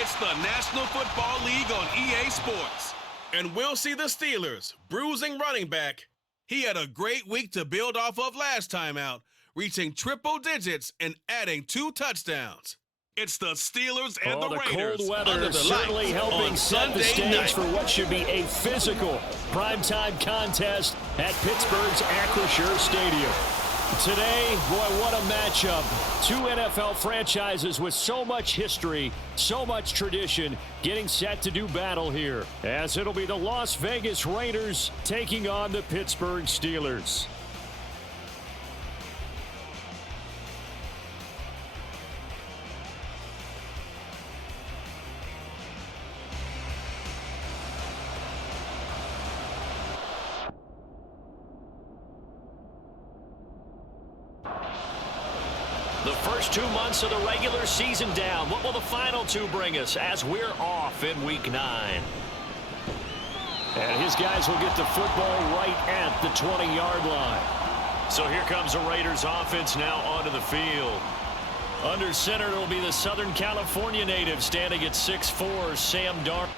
It's the National Football League on EA Sports. And we'll see the Steelers, bruising running back. He had a great week to build off of last time out, reaching triple digits and adding 2 touchdowns. It's the Steelers and the Raiders. The cold weather certainly helping set the stage for what should be a physical primetime contest at Pittsburgh's Acrisure Stadium. Today, boy, what a matchup. 2 NFL franchises with so much history, so much tradition, getting set to do battle here, as it'll be the Las Vegas Raiders taking on the Pittsburgh Steelers. The first 2 months of the regular season down. What will the final 2 bring us as we're off in Week 9? And his guys will get the football right at the 20-yard line. So here comes the Raiders offense now onto the field. Under center, it'll be the Southern California native standing at 6'4", Sam Darnold.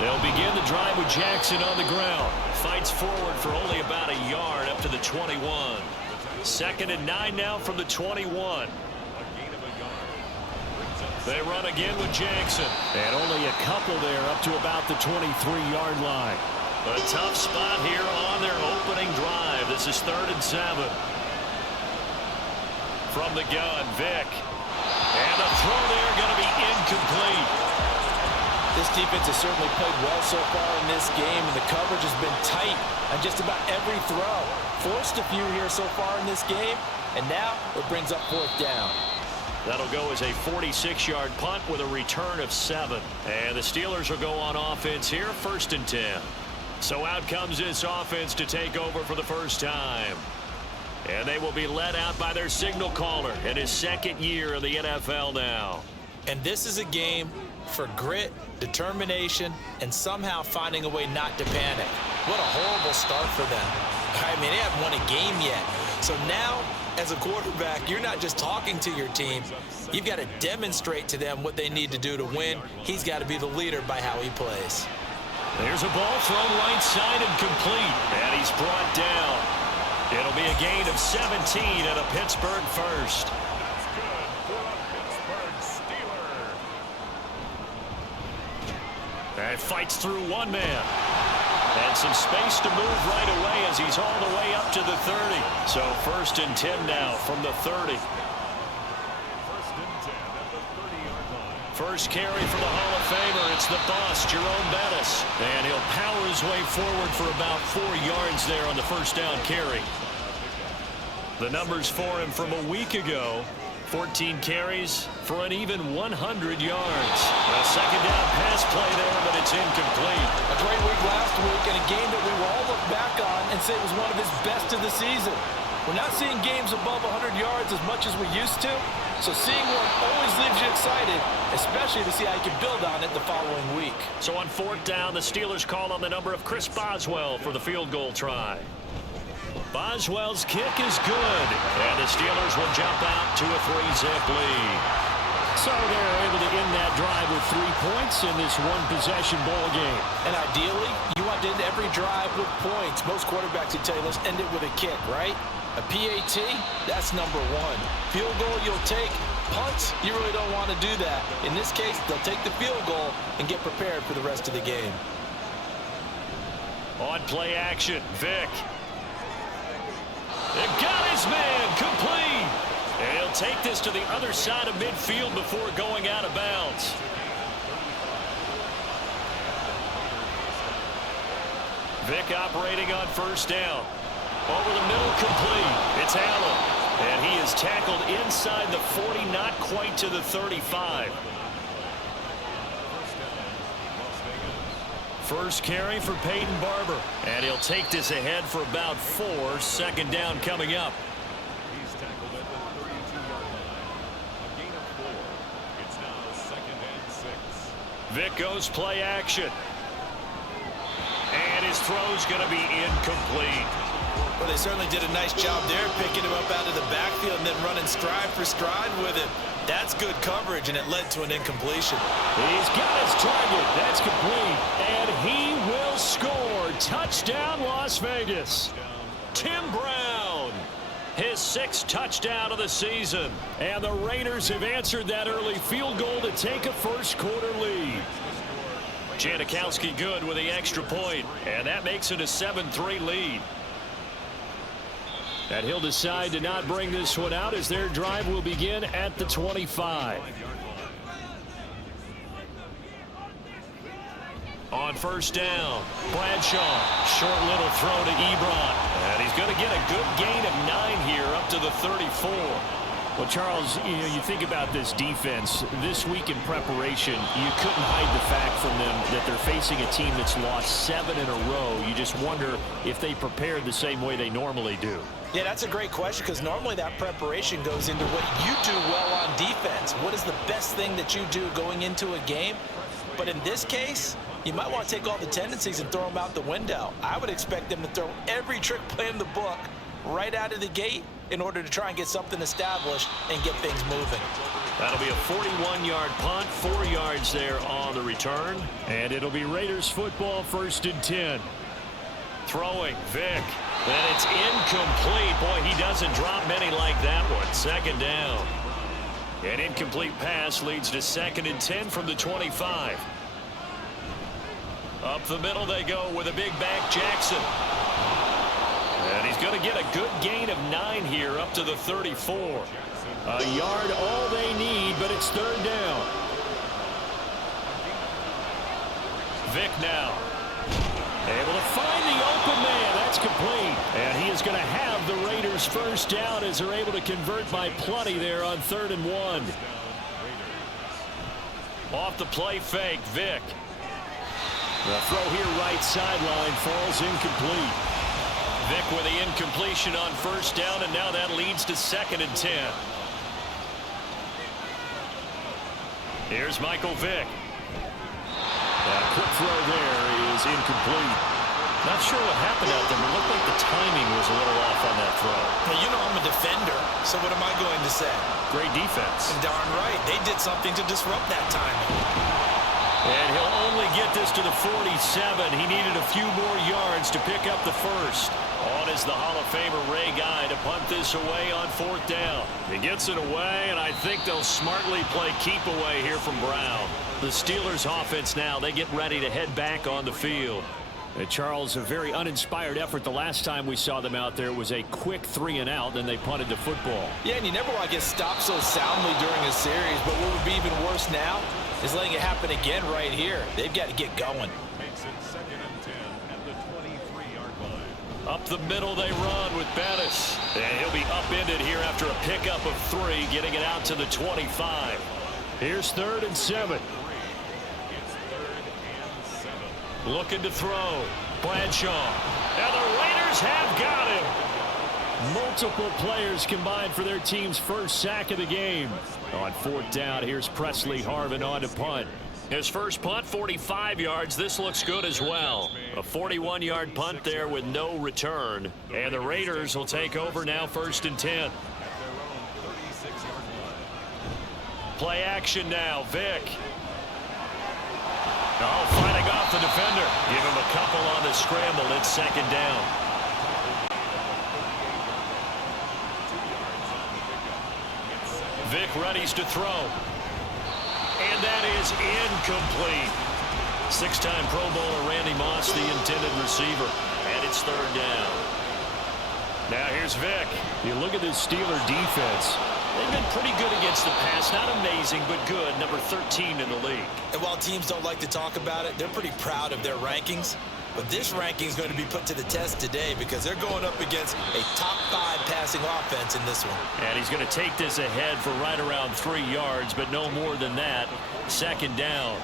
They'll begin the drive with Jackson on the ground. Fights forward for only about a yard up to the 21. 2nd and 9 now from the 21. They run again with Jackson. And only a couple there up to about the 23-yard line. A tough spot here on their opening drive. This is 3rd and 7. From the gun, Vick. And a throw there going to be incomplete. This defense has certainly played well so far in this game, and the coverage has been tight on just about every throw. Forced a few here so far in this game, and now it brings up 4th down. That'll go as a 46-yard punt with a return of 7. And the Steelers will go on offense here, 1st and 10. So out comes this offense to take over for the first time. And they will be led out by their signal caller in his 2nd year in the NFL now. And this is a game for grit, determination, and somehow finding a way not to panic. What a horrible start for them. I mean, they haven't won a game yet. So now, as a quarterback, you're not just talking to your team. You've got to demonstrate to them what they need to do to win. He's got to be the leader by how he plays. There's a ball thrown right side and complete. And he's brought down. It'll be a gain of 17 and a Pittsburgh first. And fights through one man. And some space to move right away as he's all the way up to the 30. So 1st and 10 now from the 30. 1st and 10 at the 30-yard line. First carry for the Hall of Famer. It's the boss, Jerome Bettis. And he'll power his way forward for about 4 yards there on the first down carry. The numbers for him from a week ago. 14 carries for an even 100 yards. A 2nd down pass play there, but it's incomplete. A great week last week and a game that we will all look back on and say it was one of his best of the season. We're not seeing games above 100 yards as much as we used to, so seeing one always leaves you excited, especially to see how you can build on it the following week. So on 4th down, the Steelers call on the number of Chris Boswell for the field goal try. Boswell's kick is good, and the Steelers will jump out to a 3-zip lead. So they're able to end that drive with 3 points in this one-possession ball game. And ideally, you want to end every drive with points. Most quarterbacks would tell you, let's end it with a kick, right? A PAT, that's number 1. Field goal, you'll take. Punts, you really don't want to do that. In this case, they'll take the field goal and get prepared for the rest of the game. On play action, Vick. They got his man, complete. And he'll take this to the other side of midfield before going out of bounds. Vick operating on 1st down. Over the middle, complete. It's Allen. And he is tackled inside the 40, not quite to the 35. First carry for Peyton Barber. And he'll take this ahead for about 4. Second down coming up. He's tackled at the 32-yard line. A gain of 4. It's now 2nd and 6. Vic goes play action. And his throw's going to be incomplete. Well, they certainly did a nice job there, picking him up out of the backfield and then running stride for stride with him. That's good coverage, and it led to an incompletion. He's got his target. That's complete. And he will score. Touchdown, Las Vegas. Tim Brown, his 6th touchdown of the season. And the Raiders have answered that early field goal to take a first-quarter lead. Janikowski good with the extra point, and that makes it a 7-3 lead. And he'll decide to not bring this one out as their drive will begin at the 25. On first down, Bradshaw, short little throw to Ebron. And he's going to get a good gain of 9 here up to the 34. Well, Charles, you think about this defense. This week in preparation, you couldn't hide the fact from them that they're facing a team that's lost 7 in a row. You just wonder if they prepared the same way they normally do. Yeah, that's a great question, because normally that preparation goes into what you do well on defense. What is the best thing that you do going into a game? But in this case, you might want to take all the tendencies and throw them out the window. I would expect them to throw every trick play in the book right out of the gate in order to try and get something established and get things moving. That'll be a 41-yard punt, 4 yards there on the return. And it'll be Raiders football, 1st and 10. Throwing, Vic. And it's incomplete. Boy, he doesn't drop many like that one. 2nd down. An incomplete pass leads to 2nd and 10 from the 25. Up the middle they go with a big back, Jackson. And he's going to get a good gain of 9 here up to the 34. A yard all they need, but it's 3rd down. Vic now. Able to find the open man. That's complete. And he is going to have the Raiders first down as they're able to convert by plenty there on 3rd and 1. Off the play fake, Vic. The throw here right sideline falls incomplete. Vic with the incompletion on first down, and now that leads to 2nd and 10. Here's Michael Vick. That quick throw there is incomplete. Not sure what happened out there, but it looked like the timing was a little off on that throw. Well, you know I'm a defender, so what am I going to say? Great defense. And darn right, they did something to disrupt that timing. And he'll only get this to the 47. He needed a few more yards to pick up the first. On is the Hall of Famer Ray Guy to punt this away on 4th down. He gets it away, and I think they'll smartly play keep away here from Brown. The Steelers offense now, they get ready to head back on the field. Charles, a very uninspired effort. The last time we saw them out there was a quick 3 and out, then they punted the football. Yeah, and you never want to get stopped so soundly during a series, but what would be even worse now is letting it happen again right here. They've got to get going. Makes it 2nd and 10 at the 23-yard line. Up the middle they run with Bettis. And he'll be upended here after a pickup of 3, getting it out to the 25. Here's 3rd and 7. It's 3rd and 7. Looking to throw. Bradshaw. And the Raiders have got him. Multiple players combined for their team's first sack of the game. On 4th down, here's Presley Harvin on to punt. His first punt, 45 yards. This looks good as well. A 41-yard punt there with no return. And the Raiders will take over now, 1st and 10. Play action now, Vic. Oh, fighting off the defender. Give him a couple on the scramble. It's 2nd down. Vic readies to throw. And that is incomplete. 6-time Pro Bowler Randy Moss, the intended receiver. And it's 3rd down. Now here's Vic. You look at this Steeler defense. They've been pretty good against the pass. Not amazing, but good. Number 13 in the league. And while teams don't like to talk about it, they're pretty proud of their rankings. But this ranking is going to be put to the test today because they're going up against a top 5 passing offense in this one. And he's going to take this ahead for right around 3 yards, but no more than that. Second down.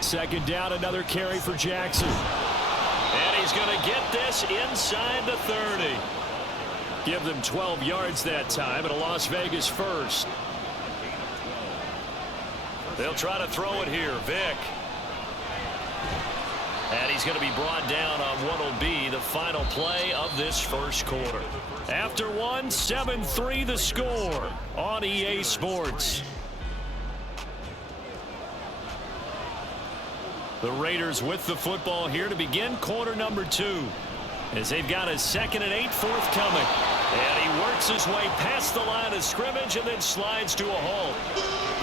Second down, another carry for Jackson. And he's going to get this inside the 30. Give them 12 yards that time, and a Las Vegas first. They'll try to throw it here. Vick. And he's going to be brought down on what will be the final play of this first quarter. After one, 7-3 the score on EA Sports. The Raiders with the football here to begin quarter number 2. As they've got a 2nd and 8 forthcoming. And he works his way past the line of scrimmage and then slides to a halt.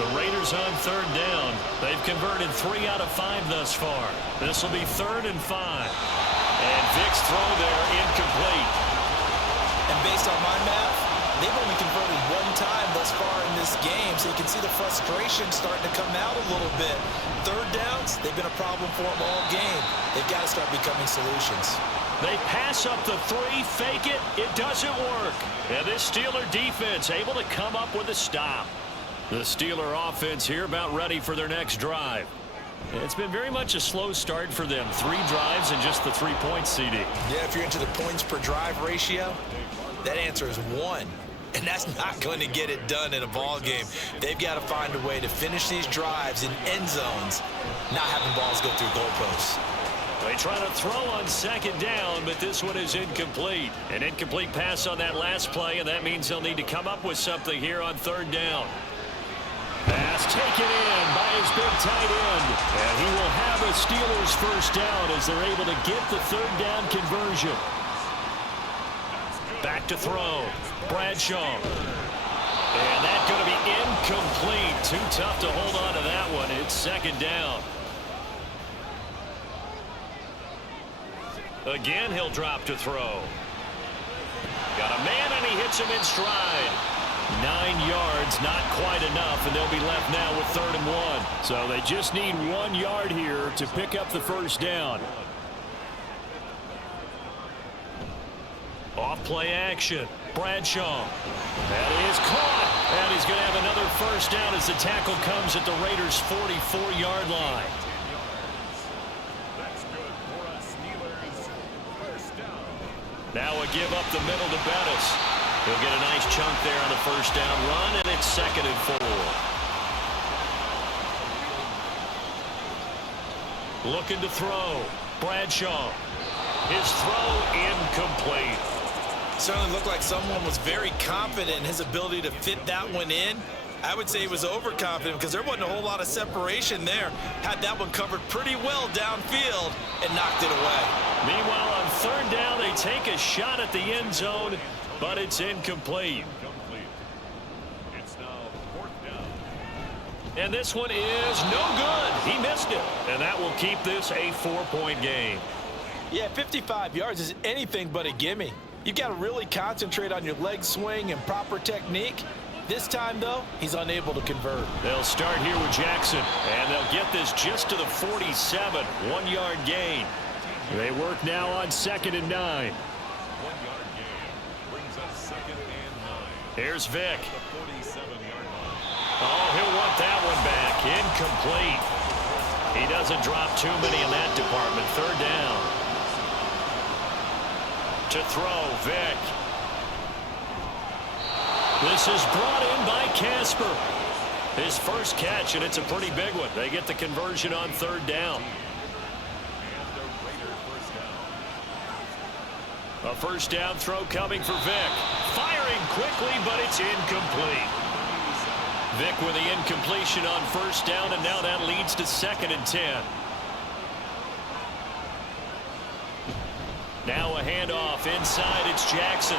The Raiders on 3rd down. They've converted 3 out of 5 thus far. This will be 3rd and 5. And Vick's throw there incomplete. And based on my math, they've only converted 1 time thus far in this game, so you can see the frustration starting to come out a little bit. 3rd downs, they've been a problem for them all game. They've got to start becoming solutions. They pass up the 3, fake it, it doesn't work. And this Steeler defense able to come up with a stop. The Steeler offense here about ready for their next drive. It's been very much a slow start for them. 3 drives and just the 3 points, CD. Yeah, if you're into the points per drive ratio, that answer is 1. And that's not going to get it done in a ball game. They've got to find a way to finish these drives in end zones, not having balls go through goalposts. They try to throw on 2nd down, but this one is incomplete. An incomplete pass on that last play, and that means they'll need to come up with something here on 3rd down. Pass taken in by his big tight end. And he will have a Steelers first down as they're able to get the 3rd down conversion. Back to throw. Bradshaw. And that's going to be incomplete. Too tough to hold on to that one. It's 2nd down. Again, he'll drop to throw. Got a man, and he hits him in stride. 9 yards, not quite enough, and they'll be left now with 3rd and 1. So they just need 1 yard here to pick up the first down. Off play action. Bradshaw. That is caught. And he's going to have another first down as the tackle comes at the Raiders' 44-yard line. Now a give up the middle to Bettis. He'll get a nice chunk there on the first down run, and it's 2nd and 4. Looking to throw. Bradshaw. His throw incomplete. Certainly looked like someone was very confident in his ability to fit that one in. I would say he was overconfident because there wasn't a whole lot of separation there. Had that one covered pretty well downfield and knocked it away. Meanwhile, on 3rd down, they take a shot at the end zone, but it's incomplete. It's now 4th down. And this one is no good. He missed it. And that will keep this a 4-point game. Yeah, 55 yards is anything but a gimme. You've got to really concentrate on your leg swing and proper technique. This time, though, he's unable to convert. They'll start here with Jackson, and they'll get this just to the 47. 1 yard gain. They work now on 2nd and 9. 1 yard gain brings us 2nd and 9. Here's Vick. The 47-yard line. Oh, he'll want that one back. Incomplete. He doesn't drop too many in that department. 3rd down. To throw, Vick. This is brought in by Casper. His first catch, and it's a pretty big one. They get the conversion on 3rd down. A first down throw coming for Vick. Firing quickly, but it's incomplete. Vick with the incompletion on 1st down, and now that leads to 2nd and 10. Now a handoff inside. It's Jackson.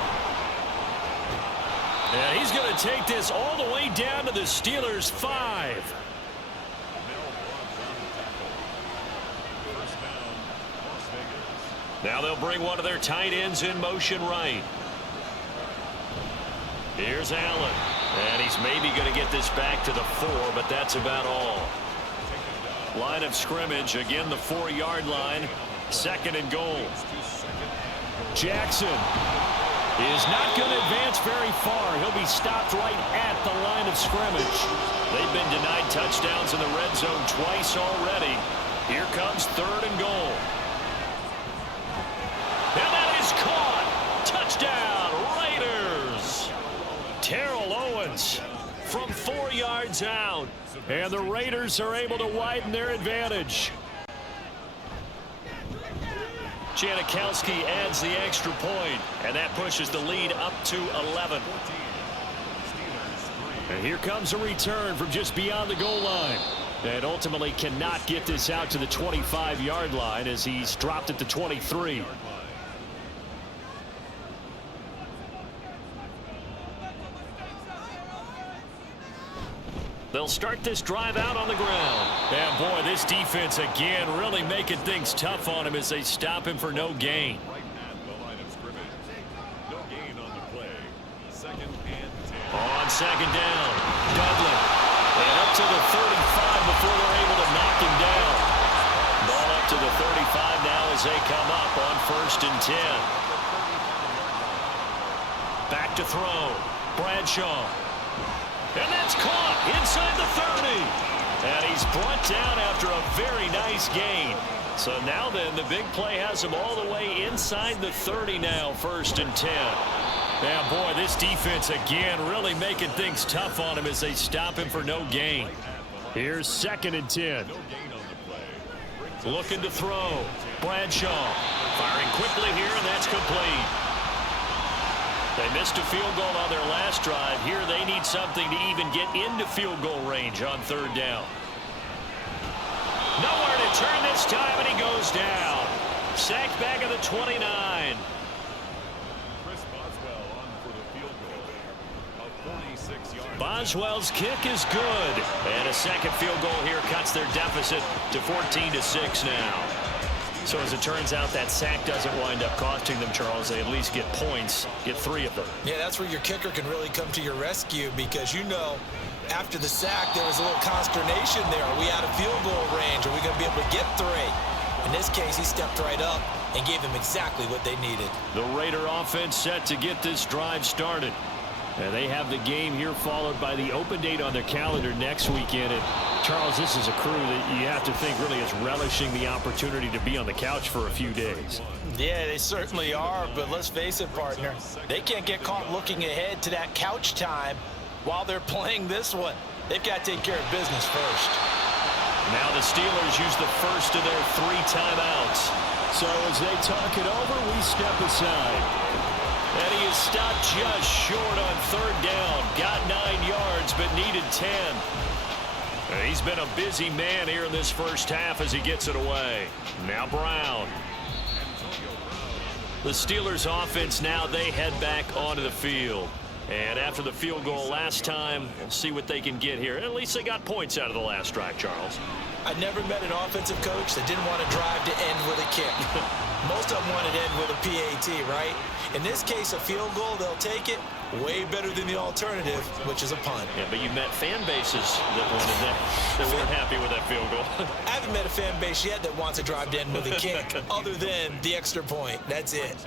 And he's going to take this all the way down to the Steelers' 5. Now they'll bring one of their tight ends in motion right. Here's Allen. And he's maybe going to get this back to the 4, but that's about all. Line of scrimmage, again the 4-yard line. Second and goal. Jackson is not going to advance very far. He'll be stopped right at the line of scrimmage. They've been denied touchdowns in the red zone twice already. Here comes third and goal. And that is caught. Touchdown, Raiders. Terrell Owens from 4 yards out. And the Raiders are able to widen their advantage. Janikowski adds the extra point, and that pushes the lead up to 11. And here comes a return from just beyond the goal line. And ultimately cannot get this out to the 25-yard line as he's dropped at the 23. They'll start this drive out on the ground. And boy, this defense again really making things tough on him as they stop him for no gain. Right at the line of scrimmage. No gain on the play. Second and 10. On second down, Dudley. And up to the 35 before they're able to knock him down. Ball up to the 35 now as they come up on first and 10. Back to throw. Bradshaw. And that's caught inside the 30. And he's brought down after a very nice gain. So now then, the big play has him all the way inside the 30 now, first and 10. Yeah, boy, this defense again really making things tough on him as they stop him for no gain. Here's second and 10. Looking to throw. Bradshaw firing quickly here, and that's complete. They missed a field goal on their last drive. Here they need something to even get into field goal range on third down. Nowhere to turn this time, and he goes down. Sacked back at the 29. Boswell's kick is good. And a second field goal here cuts their deficit to 14-6 now. So as it turns out, that sack doesn't wind up costing them, Charles. They at least get points, get 3 of them. Yeah, that's where your kicker can really come to your rescue because, you know, after the sack, there was a little consternation there. Are we out of field goal range? Are we going to be able to get 3? In this case, he stepped right up and gave them exactly what they needed. The Raider offense set to get this drive started. And they have the game here followed by the open date on their calendar next weekend. And Charles, this is a crew that you have to think really is relishing the opportunity to be on the couch for a few days. Yeah, they certainly are, but let's face it, partner. They can't get caught looking ahead to that couch time while they're playing this one. They've got to take care of business first. Now the Steelers use the first of their 3 timeouts. So as they talk it over, we step aside. And he is stopped just short on third down. Got 9 yards, but needed 10. He's been a busy man here in this first half as he gets it away. Now Brown. The Steelers offense now, they head back onto the field. And after the field goal last time, we'll see what they can get here. At least they got points out of the last drive, Charles. I never met an offensive coach that didn't want to drive to end with a kick. Most of them wanted to end with a PAT, right? In this case, a field goal, they'll take it. Way better than the alternative, which is a punt. Yeah, but you met fan bases that wanted that, that weren't happy with that field goal. I haven't met a fan base yet that wants to drive to end with a kick, other than the extra point. That's it.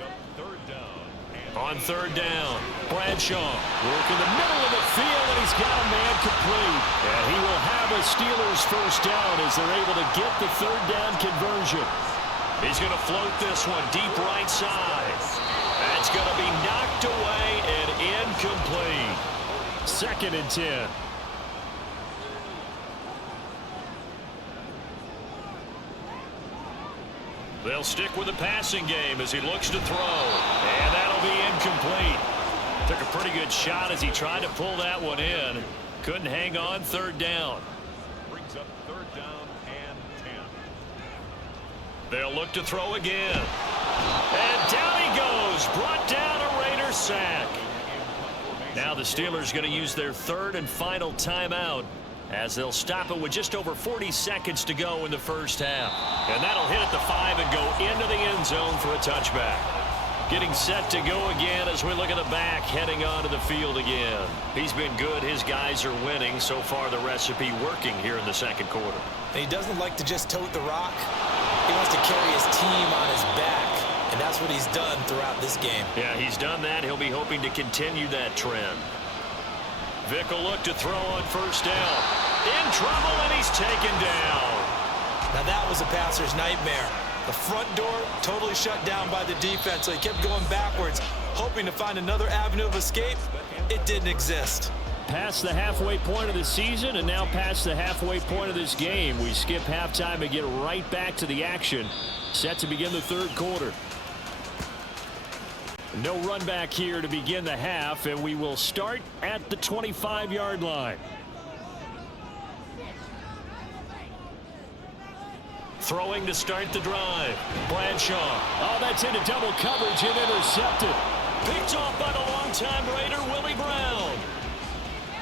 On third down, Bradshaw working the middle of the field, and he's got a man complete. And he will have a Steelers first down as they're able to get the third down conversion. He's going to float this one deep right side. That's going to be knocked away and incomplete. Second and 10. They'll stick with the passing game as he looks to throw. And that'll be incomplete. Took a pretty good shot as he tried to pull that one in. Couldn't hang on third down. Brings up third down and 10. They'll look to throw again. And down he goes. Brought down a Raider sack. Now the Steelers going to use their third and final timeout as they'll stop it with just over 40 seconds to go in the first half. And that'll hit at the 5 and go into the end zone for a touchback. Getting set to go again as we look at the back, heading onto the field again. He's been good. His guys are winning. So far, the recipe working here in the second quarter. And he doesn't like to just tote the rock. He wants to carry his team on his back, and that's what he's done throughout this game. Yeah, he's done that. He'll be hoping to continue that trend. Vick will look to throw on first down. In trouble, and he's taken down. Now that was a passer's nightmare. The front door totally shut down by the defense, so he kept going backwards, hoping to find another avenue of escape. It didn't exist. Past the halfway point of the season and now past the halfway point of this game. We skip halftime and get right back to the action. Set to begin the third quarter. No run back here to begin the half, and we will start at the 25-yard line. Throwing to start the drive. Bradshaw. Oh, that's into double coverage and intercepted. Picked off by the longtime Raider, Willie Brown.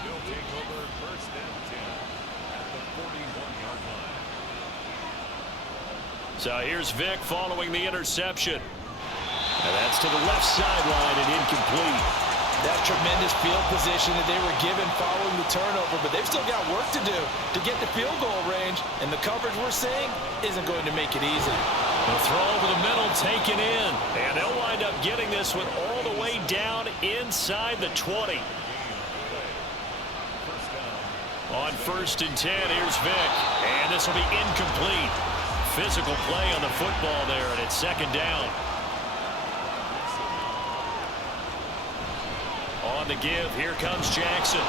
He'll take over first and 10 at the 41-yard line. So here's Vick following the interception. And that's to the left sideline and incomplete. That tremendous field position that they were given following the turnover, but they've still got work to do to get the field goal range, and the coverage we're seeing isn't going to make it easy. The throw over the middle taken in, and they'll wind up getting this one all the way down inside the 20. On first and 10, here's Vick, and this will be incomplete. Physical play on the football there, and it's second down. On the give, here comes Jackson.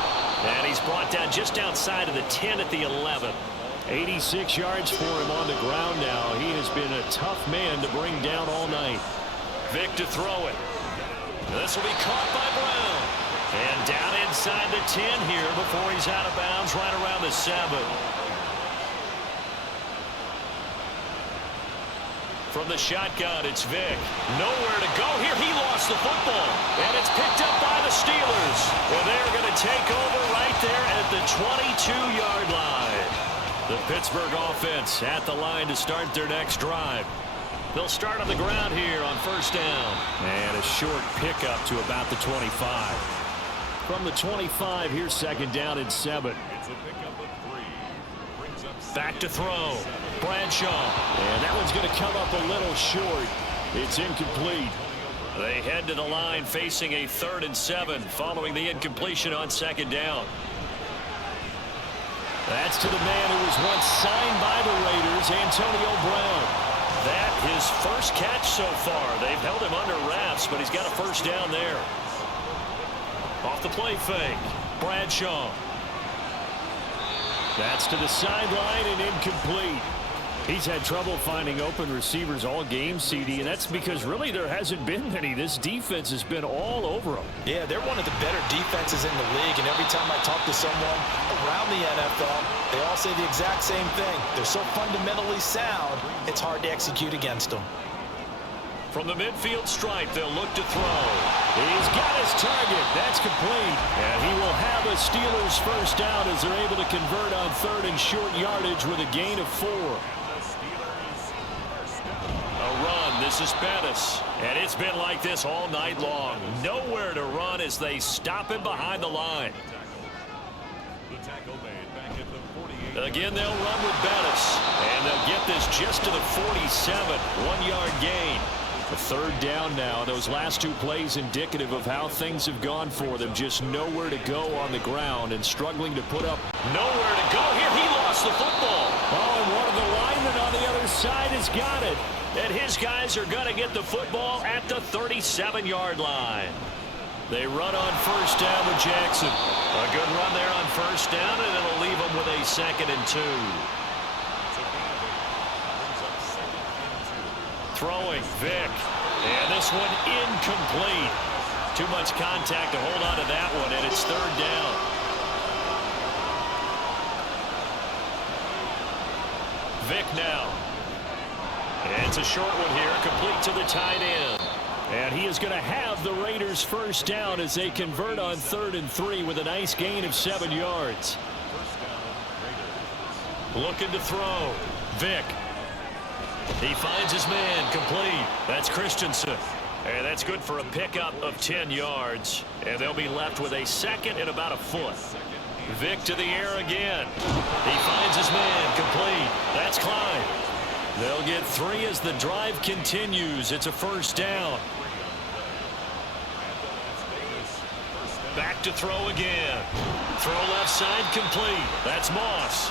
And he's brought down just outside of the 10 at the 11. 86 yards for him on the ground now. He has been a tough man to bring down all night. Vick to throw it. This will be caught by Brown. And down inside the 10 here before he's out of bounds right around the 7. From the shotgun, it's Vick. Nowhere to go here. He lost the football. And it's picked up by the Steelers. And they're going to take over right there at the 22-yard line. The Pittsburgh offense at the line to start their next drive. They'll start on the ground here on first down. And a short pickup to about the 25. From the 25, here's second down and 7. It's a pickup of 3. Brings up Back to throw. Bradshaw. And that one's going to come up a little short. It's incomplete. They head to the line facing a 3rd and 7 following the incompletion on second down. That's to the man who was once signed by the Raiders, Antonio Brown. That his first catch so far. They've held him under wraps, but he's got a first down there. Off the play fake. Bradshaw. That's to the sideline and incomplete. He's had trouble finding open receivers all game, CD, and that's because really there hasn't been many. This defense has been all over them. Yeah, they're one of the better defenses in the league, and every time I talk to someone around the NFL, they all say the exact same thing. They're so fundamentally sound, it's hard to execute against them. From the midfield stripe, they'll look to throw. He's got his target. That's complete. And he will have a Steelers first down as they're able to convert on 3rd and short yardage with a gain of 4. A run. This is Bettis. And it's been like this all night long. Nowhere to run as they stop him behind the line. Again, they'll run with Bettis. And they'll get this just to the 47. 1-yard gain. A 3rd down now. Those last 2 plays indicative of how things have gone for them. Just nowhere to go on the ground and struggling to put up. Nowhere to go here. He lost the football. Oh, and one of the linemen on the other side has got it. And his guys are going to get the football at the 37-yard line. They run on first down with Jackson. A good run there on first down, and it'll leave them with a 2nd and 2. Throwing, Vick. And this one incomplete. Too much contact to hold on to that one, and it's 3rd down. Vick now. And it's a short one here, complete to the tight end. And he is going to have the Raiders first down as they convert on 3rd and 3 with a nice gain of 7 yards. Looking to throw. Vick. He finds his man, complete. That's Christensen. And that's good for a pickup of 10 yards. And they'll be left with a 2nd and about a foot. Vick to the air again. He finds his man, complete. That's Klein. They'll get 3 as the drive continues. It's a first down. Back to throw again. Throw left side complete. That's Moss.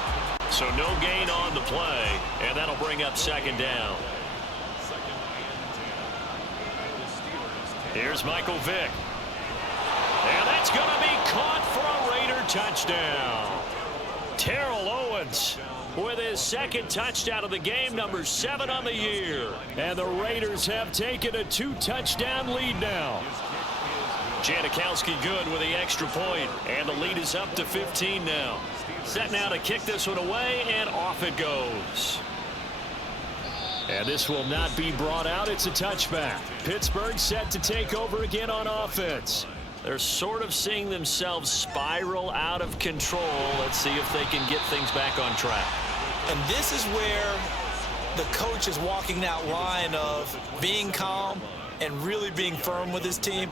So no gain on the play, and that'll bring up second down. Here's Michael Vick. And that's going to be caught for a Raider touchdown. Terrell Owens with his second touchdown of the game, number 7 on the year. And the Raiders have taken a 2-touchdown lead now. Janikowski good with the extra point, and the lead is up to 15 now. Set now to kick this one away, and off it goes. And this will not be brought out. It's a touchback. Pittsburgh set to take over again on offense. They're sort of seeing themselves spiral out of control. Let's see if they can get things back on track. And this is where the coach is walking that line of being calm and really being firm with his team.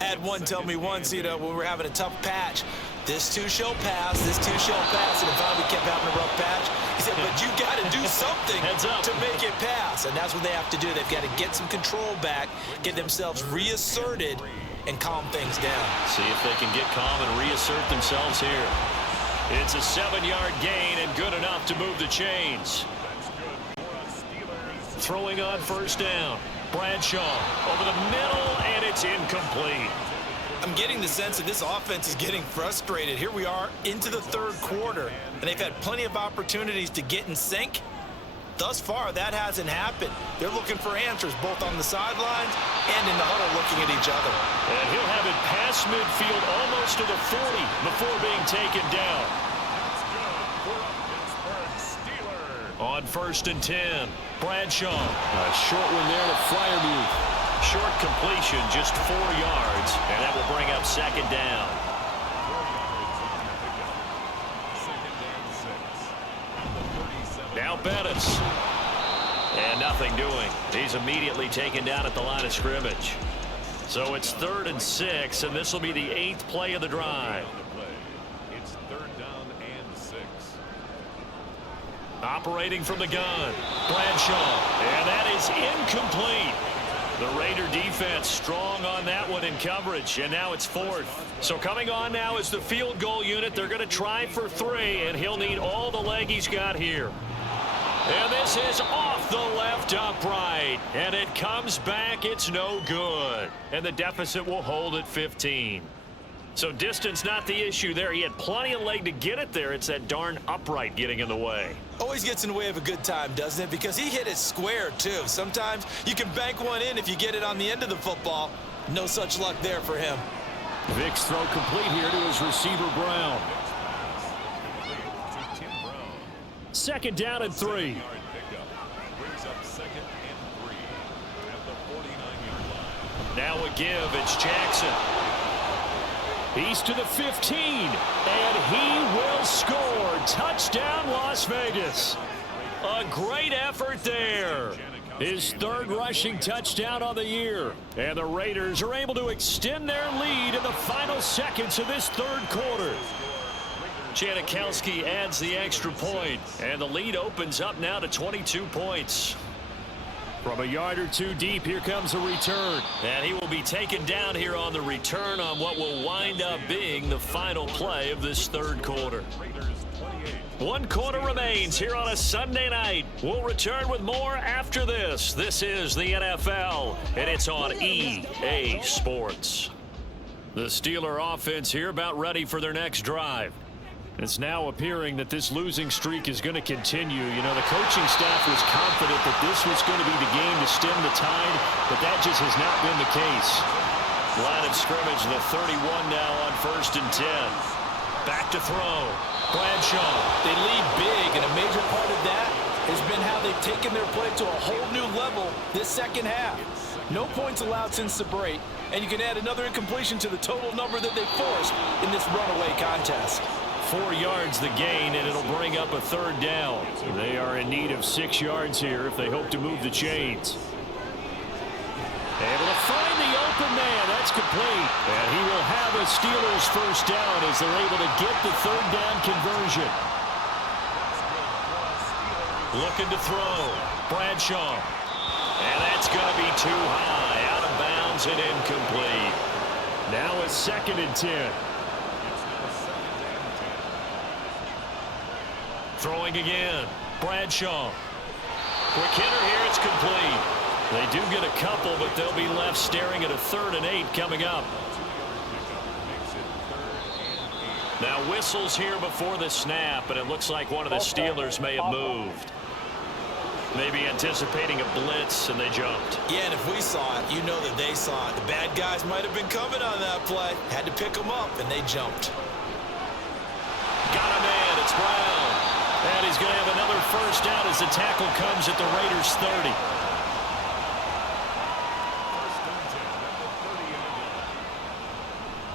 I had one tell me once, when we were having a tough patch, this too shall pass, this too shall pass, and if we kept having a rough patch, he said, but you got to do something to make it pass, and that's what they have to do. They've got to get some control back, get themselves reasserted, and calm things down. See if they can get calm and reassert themselves here. It's a 7-yard gain and good enough to move the chains. Throwing on first down. Bradshaw over the middle, and it's incomplete. I'm getting the sense that this offense is getting frustrated. Here we are into the third quarter, and they've had plenty of opportunities to get in sync. Thus far, that hasn't happened. They're looking for answers both on the sidelines and in the huddle looking at each other. And he'll have it past midfield almost to the 40 before being taken down. On first and 10, Bradshaw. A short one there to Freiermuth. Short completion, just 4 yards, and that will bring up second down. Now Bettis. And nothing doing. He's immediately taken down at the line of scrimmage. So it's 3rd and 6, and this will be the 8th play of the drive. It's 3rd down and 6. Operating from the gun, Bradshaw, and that is incomplete. The Raider defense strong on that one in coverage, and now it's 4th. So coming on now is the field goal unit. They're going to try for 3, and he'll need all the leg he's got here. And this is off the left upright, and it comes back. It's no good, and the deficit will hold at 15. So distance not the issue there. He had plenty of leg to get it there. It's that darn upright getting in the way. Always gets in the way of a good time, doesn't it? Because he hit it square, too. Sometimes you can bank one in if you get it on the end of the football. No such luck there for him. Vick's throw complete here to his receiver, Brown. 2nd down and 3. Now a give. It's Jackson. He's to the 15, and he will score. Touchdown, Las Vegas. A great effort there. His 3rd rushing touchdown on the year. And the Raiders are able to extend their lead in the final seconds of this 3rd quarter. Janikowski adds the extra point, and the lead opens up now to 22 points. From a yard or 2 deep, here comes a return. And he will be taken down here on the return on what will wind up being the final play of this 3rd quarter. 1 quarter remains here on a Sunday night. We'll return with more after this. This is the NFL, and it's on EA Sports. The Steeler offense here about ready for their next drive. It's now appearing that this losing streak is going to continue. You know, the coaching staff was confident that this was going to be the game to stem the tide, but that just has not been the case. Line of scrimmage, the 31 now on 1st and 10. Back to throw. Bradshaw. They lead big, and a major part of that has been how they've taken their play to a whole new level this second half. No points allowed since the break, and you can add another incompletion to the total number that they forced in this runaway contest. 4 yards the gain, and it'll bring up a 3rd down. They are in need of 6 yards here if they hope to move the chains. Able to find the open man. That's complete. And he will have a Steelers 1st down as they're able to get the 3rd down conversion. Looking to throw. Bradshaw. And that's going to be too high. Out of bounds and incomplete. Now a 2nd and 10. Throwing again. Bradshaw. Quick hitter here. It's complete. They do get a couple, but they'll be left staring at a 3rd and 8 coming up. Now whistles here before the snap, and it looks like one of the Steelers may have moved. Maybe anticipating a blitz, and they jumped. Yeah, and if we saw it, you know that they saw it. The bad guys might have been coming on that play. Had to pick them up, and they jumped. Got a man. It's Brown. And he's going to have another first down as the tackle comes at the Raiders' 30.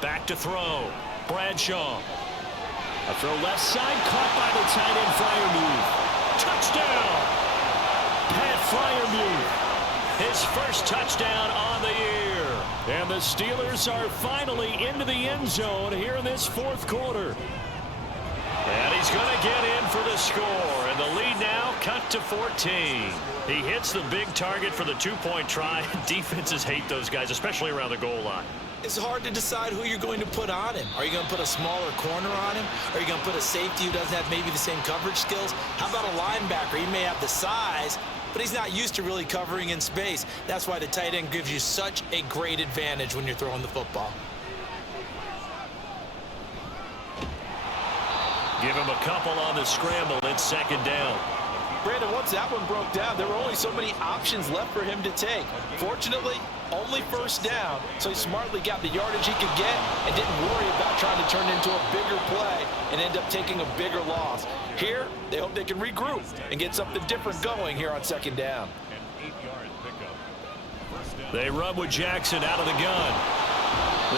Back to throw. Bradshaw. A throw left side, caught by the tight end Freiermuth. Touchdown! Pat Freiermuth. His first touchdown on the year. And the Steelers are finally into the end zone here in this 4th quarter. And he's going to get in for the score. And the lead now cut to 14. He hits the big target for the 2-point try. Defenses hate those guys, especially around the goal line. It's hard to decide who you're going to put on him. Are you going to put a smaller corner on him? Are you going to put a safety who doesn't have maybe the same coverage skills? How about a linebacker? He may have the size, but he's not used to really covering in space. That's why the tight end gives you such a great advantage when you're throwing the football. Give him a couple on the scramble. It's 2nd down. Brandon, once that one broke down, there were only so many options left for him to take. Fortunately, only first down, so he smartly got the yardage he could get and didn't worry about trying to turn into a bigger play and end up taking a bigger loss. Here, they hope they can regroup and get something different going here on 2nd down. They run with Jackson out of the gun.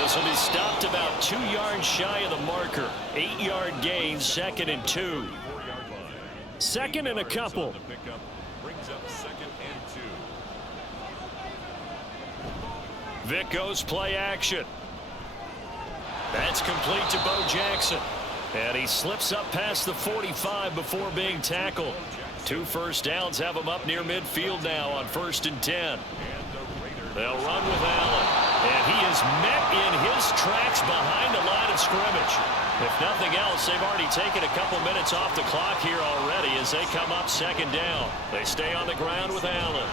This will be stopped about 2 yards shy of the marker. 8-yard gain, 2nd and 2. 2nd and a couple. Vick goes play action. That's complete to Bo Jackson. And he slips up past the 45 before being tackled. 2 first downs have him up near midfield now on 1st and 10. They'll run with Allen. And he is met in his tracks behind the line of scrimmage. If nothing else, they've already taken a couple minutes off the clock here already as they come up 2nd down. They stay on the ground with Allen.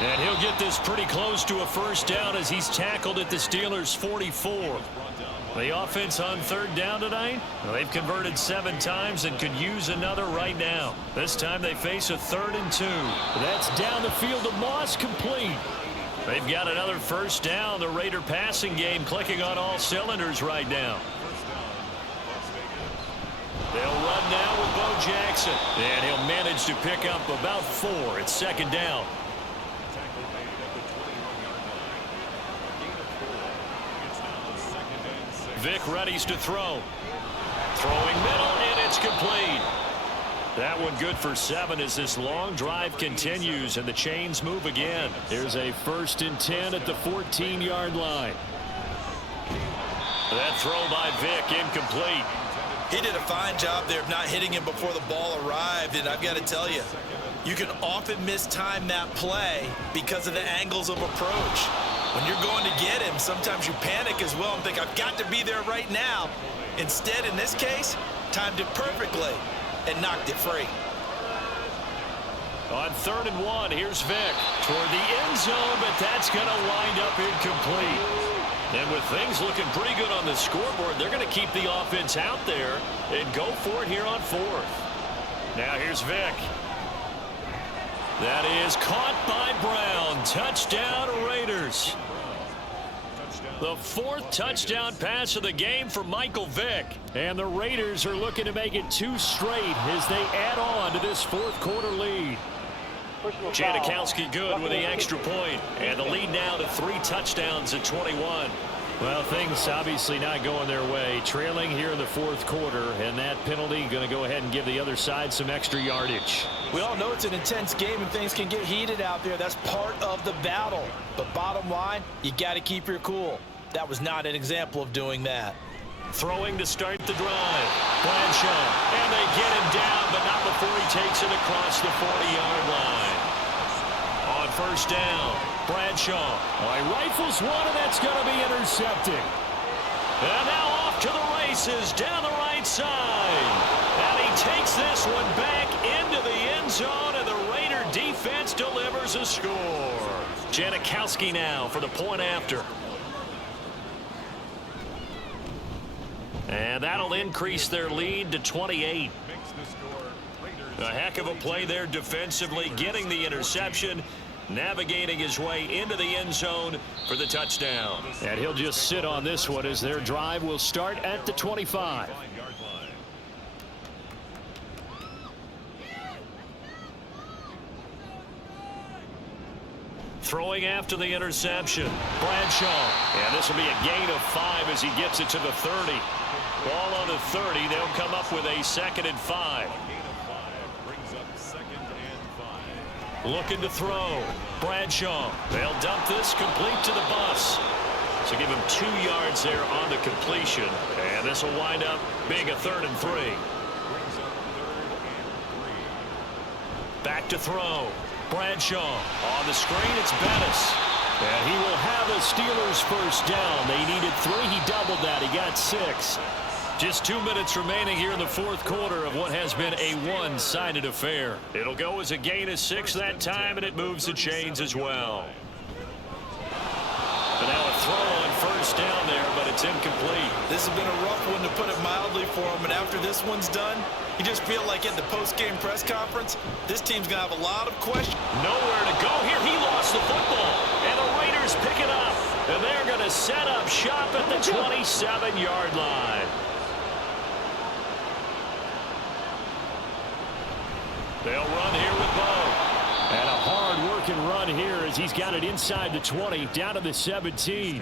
And he'll get this pretty close to a first down as he's tackled at the Steelers' 44. The offense on 3rd down tonight, well, they've converted 7 times and could use another right now. This time they face a 3rd and 2. That's down the field to Moss, complete. They've got another first down. The Raider passing game clicking on all cylinders right now. They'll run now with Bo Jackson. And he'll manage to pick up about 4. It's 2nd down. Vick readies to throw. Throwing middle, and it's complete. That one good for 7 as this long drive continues and the chains move again. Here's a 1st and 10 at the 14-yard line. That throw by Vick incomplete. He did a fine job there of not hitting him before the ball arrived, and I've got to tell you, you can often mistime that play because of the angles of approach. When you're going to get him, sometimes you panic as well and think, I've got to be there right now. Instead, in this case, timed it perfectly and knocked it free. On 3rd and 1, here's Vick toward the end zone, but that's going to wind up incomplete. And with things looking pretty good on the scoreboard, they're going to keep the offense out there and go for it here on 4th. Now here's Vick. That is caught by Brown. Touchdown, Raiders. The 4th touchdown pass of the game for Michael Vick. And the Raiders are looking to make it 2 straight as they add on to this 4th quarter lead. Janikowski good with the extra point. And the lead now to 3 touchdowns at 21. Well, things obviously not going their way. Trailing here in the 4th quarter, and that penalty going to go ahead and give the other side some extra yardage. We all know it's an intense game and things can get heated out there. That's part of the battle. But bottom line, you got to keep your cool. That was not an example of doing that. Throwing to start the drive. Bradshaw. And they get him down, but not before he takes it across the 40-yard line. first down. Bradshaw. Well, he rifles one, and that's going to be intercepted. And now off to the races down the right side. And he takes this one back into the end zone, and the Raider defense delivers a score. Janikowski now for the point after. And that'll increase their lead to 28. A heck of a play there defensively, getting the interception, navigating his way into the end zone for the touchdown. And he'll just sit on this one as their drive will start at the 25. Throwing after the interception, Bradshaw. And this will be a gain of 5 as he gets it to the 30. Ball on the 30. They'll come up with a 2nd and 5. Looking to throw. Bradshaw. They'll dump this complete to the bus. So give him 2 yards there on the completion. And this will wind up being a 3rd and 3. Back to throw. Bradshaw. On the screen, it's Bettis. And he will have the Steelers first down. They needed 3. He doubled that. He got 6. Just 2 minutes remaining here in the 4th quarter of what has been a one-sided affair. It'll go as a gain of 6 that time, and it moves the chains as well. But now a throw on first down there, but it's incomplete. This has been a rough one, to put it mildly, for him. And after this one's done, you just feel like at the post-game press conference, this team's going to have a lot of questions. Nowhere to go here. He lost the football, and the Raiders pick it up. And they're going to set up shop at the 27-yard line. They'll run here with Bo. And a hard-working run here as he's got it inside the 20, down to the 17.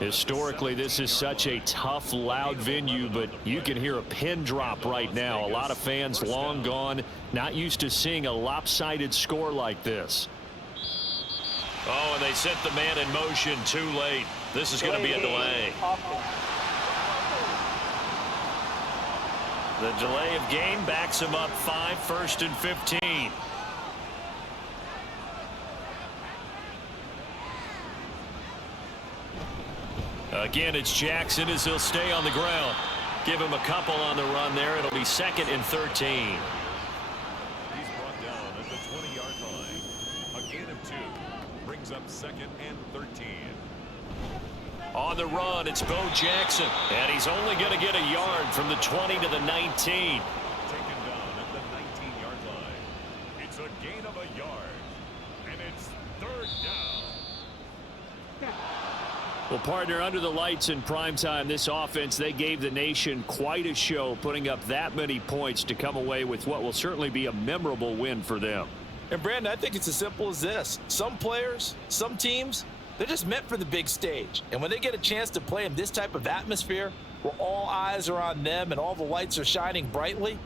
Historically, this is such a tough, loud venue, but you can hear a pin drop right now. A lot of fans long gone, not used to seeing a lopsided score like this. Oh, and they sent the man in motion too late. This is going to be a delay. The delay of game backs him up 5, 1st and 15. Again, it's Jackson as he'll stay on the ground. Give him a couple on the run there. It'll be 2nd and 13. He's brought down at the 20-yard line. A gain of 2 brings up 2nd and 13. On the run, it's Bo Jackson. And he's only going to get a yard from the 20 to the 19. Taken down at the 19-yard line. It's a gain of a yard. And it's 3rd down. Well, partner, under the lights in primetime, this offense, they gave the nation quite a show, putting up that many points to come away with what will certainly be a memorable win for them. And, Brandon, I think it's as simple as this. Some players, some teams, they're just meant for the big stage. And when they get a chance to play in this type of atmosphere where all eyes are on them and all the lights are shining brightly,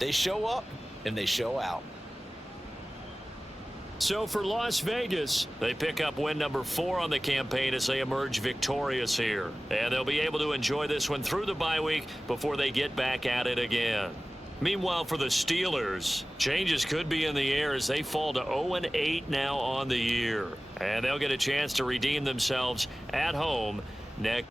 they show up and they show out. So for Las Vegas, they pick up win number 4 on the campaign as they emerge victorious here. And they'll be able to enjoy this one through the bye week before they get back at it again. Meanwhile, for the Steelers, changes could be in the air as they fall to 0-8 now on the year. And they'll get a chance to redeem themselves at home next.